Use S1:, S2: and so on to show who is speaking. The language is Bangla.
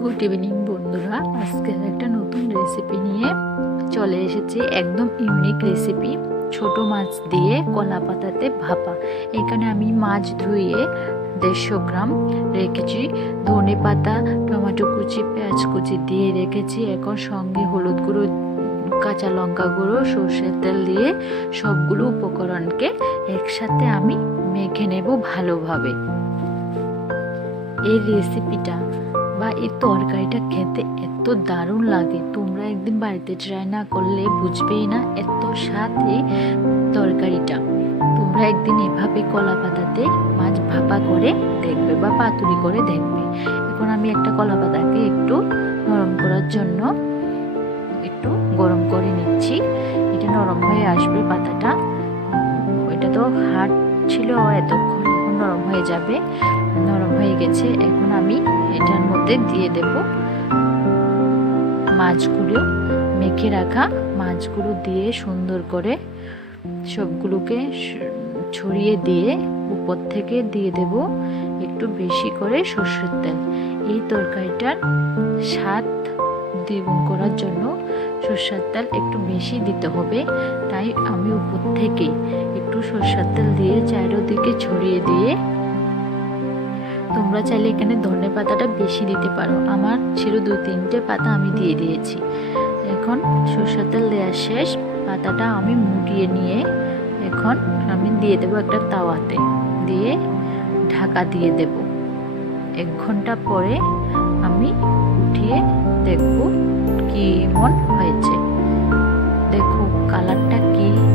S1: গুড ইভিনিং বন্ধুরা। আজকে একটা নতুন রেসিপি নিয়ে চলে এসেছি, একদম ইউনিক রেসিপি ছোট মাছ দিয়ে কলা পাতাতে ভাপা। এখানে আমি মাছ ধুয়ে দেড়শো গ্রাম রেখেছি। ধনে পাতা, টমেটো কুচি, পেঁয়াজ কুচি দিয়ে রেখেছি। এখন সঙ্গে হলুদ গুঁড়ো, কাঁচা লঙ্কা গুঁড়ো, সর্ষের তেল দিয়ে সবগুলো উপকরণকে একসাথে আমি মেখে নেব ভালোভাবে। এই রেসিপিটা এই তরকারিটা খেতে এত দারুণ লাগে। তোমরা একদিন বাড়িতে ট্রাই না করলে বুঝবেই না এত স্বাদ এই তরকারিটা। তোমরা একদিন এভাবে কলা পাতাতে মাছ ভাপা করে দেখবে বা পাতুরি করে দেখবে। এখন আমি একটা কলা পাতাকে একটু নরম করার জন্য একটু গরম করে নিচ্ছি। এটা নরম হয়ে আসবে পাতাটা। এটা তো হাট ছিল এতক্ষণ নরম হয়ে যাবে। নরম হয়ে গেছে। এখন আমি এটার মধ্যে দিয়ে দেব মাছগুলো, মেখে রাখা মাছগুলো দিয়ে সুন্দর করে সবগুলোকে ছড়িয়ে দিয়ে উপর থেকে দিয়ে দেব একটু বেশি করে সর্ষের তেল। এই তরকারিটার স্বাদ দ্বিগুণ করার জন্য সর্ষের তেল একটু বেশি দিতে হবে। তাই আমি উপর থেকে একটু সর্ষের তেল দিয়ে চারিদিকে ছড়িয়ে দিয়ে তোমরা চাইলে এখানে ধনে পাতাটা বেশি দিতে পারো। আমার ছিল দু তিনটে পাতা আমি দিয়ে দিয়েছি। এখন সরষের তেল দেওয়া শেষ। পাতাটা আমি মুটিয়ে নিয়ে এখন আমি দিয়ে দেবো একটা তাওয়াতে। দিয়ে ঢাকা দিয়ে দেব। এক ঘণ্টা পরে আমি উঠিয়ে দেখব কেমন হয়েছে। দেখো, কালারটা কি